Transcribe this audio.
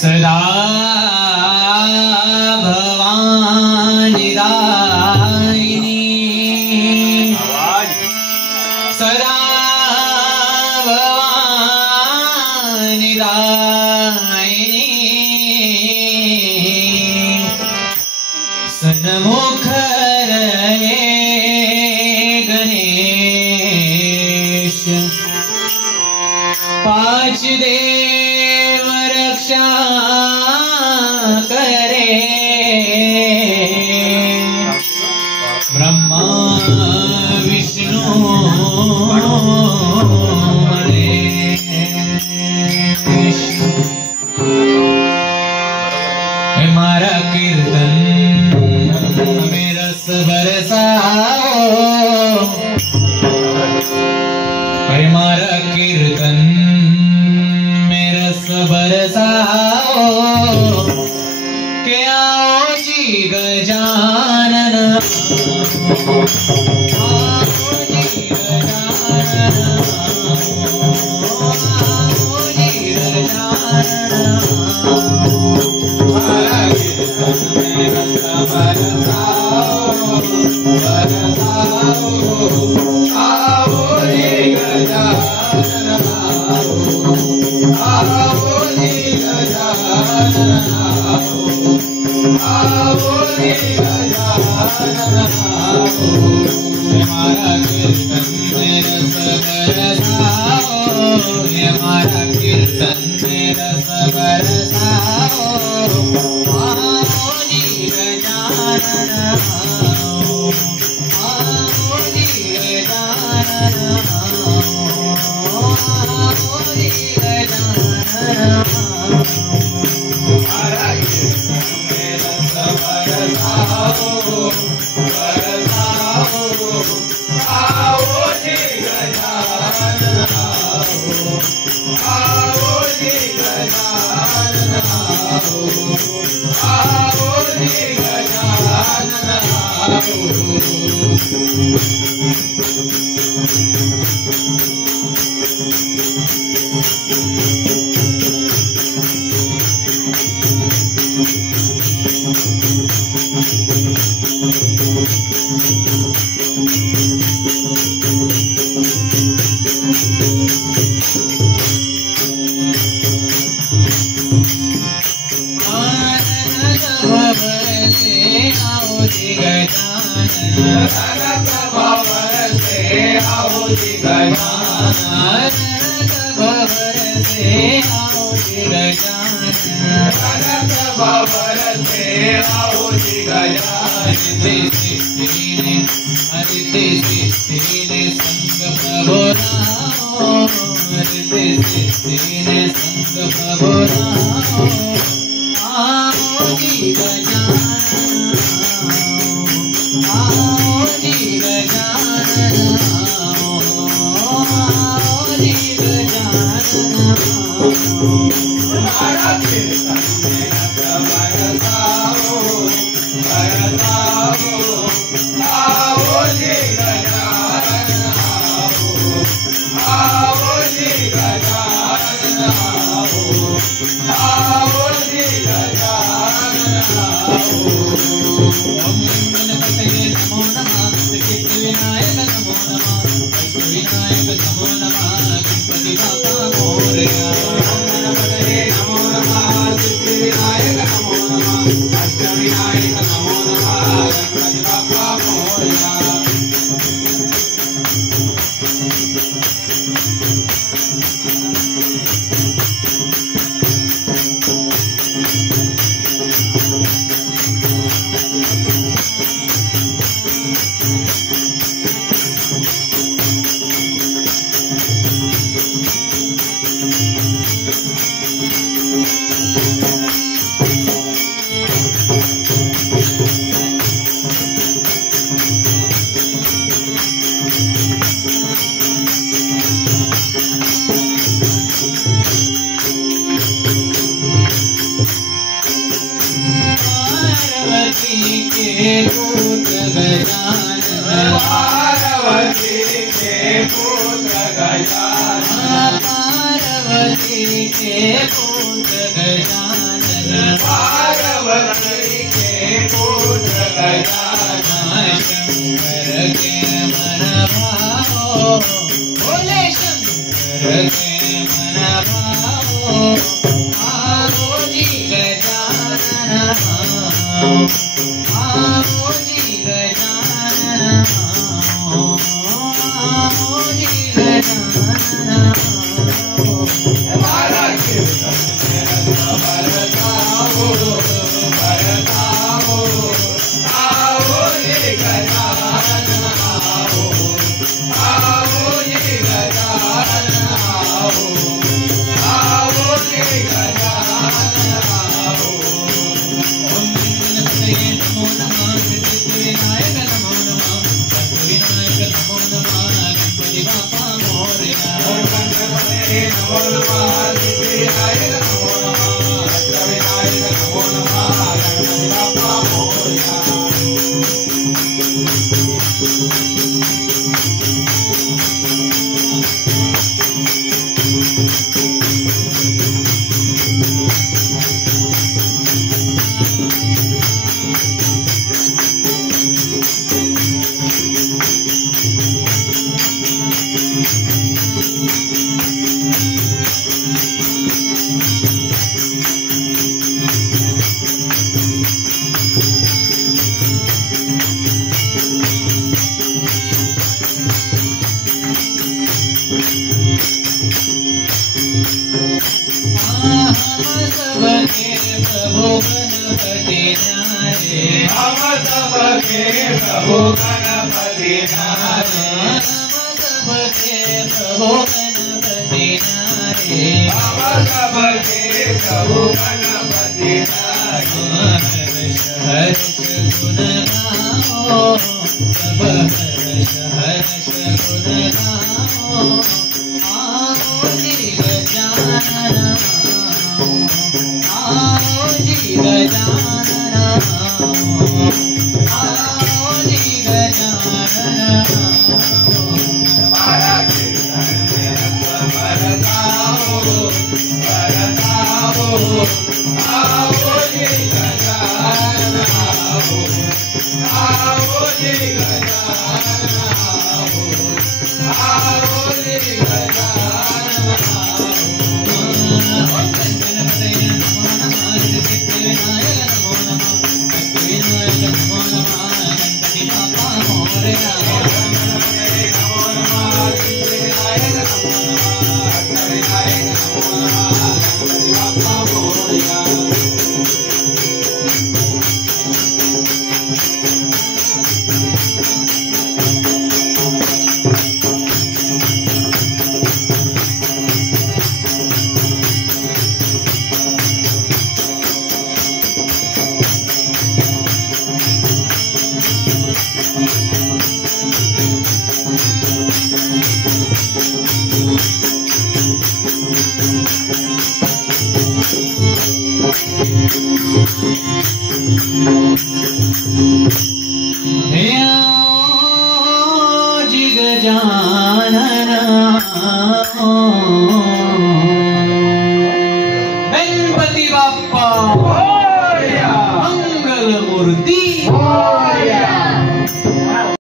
सदा भवानी दायिनी सदा भवानी दायिनी सन्मुख रहे गणेश पांच देव रक्षा करे ब्रह्मा विष्णु महेश हमारा कीर्तन में रस बरसाओ हमारा कीर्तन में रस बरसाओ के आओ जी गजानन आओ जी गजानन आओ जी गजानन हमारा कीर्तन में रस बरसाओ आओ जी गजानन आओ जी गजानन आओ जी गजानन हमारा कीर्तन में रस बरसाओ हमारा कीर्तन में रस बरसाओ आओ जी गजानन आओ जी गजानन आओ जी गजानन हमारा कीर्तन में रस बरसाओ बरसाओ आओ जी गजानन आओ जी गजानन आओ जी गजानन पार्वती के पुत्र गजानन पार्वती के पुत्र गजानन शंकर के मन भाओ बोले शंकर के मन भाओ आओ जी गजानन आओ जी गजानन आओ जी गजानन हमारा कीर्तन बरताओ बरताओ आओ ये गजानन आओ आओ ये गजानन आओ आओ ये गजानन आओ ओम गणपतये नमो नमः सिद्धिविनायक नमो नमः अष्टविनायक नमो नमः गणपति बाप्पा मोरया ओम गणपतये नमो नमः सिद्धिविनायक नमो नमः अष्टविनायक नमो नमः गणपति बाप्पा मोरया सबके प्रभु गणपति न्यारे हम सबके प्रभु गणपति न्यारे हम सबके प्रभु गणपति न्यारे हम सबके प्रभु गणपति न्यारे हर्ष हर्ष गुण गाओ सब हर्ष हर्ष गुण गाओ आओ जी गजानन आओ जी गजानन आओ जी गजानन हमारा कीर्तन बरताओ बरताओ आओ ये गजानन आओ आओ ये गजानन आओ आओ ये गजानन आओ ओम गणपतये नमो नमः सिद्धिविनायक नमो नमः अष्टविनायक नमो नमः गणपति बाप्पा मोरया गणपतये नमो नमः सिद्धिविनायक नमो नमः अष्टविनायक नमो नमः गणपति बाप्पा मोरया जी गजानन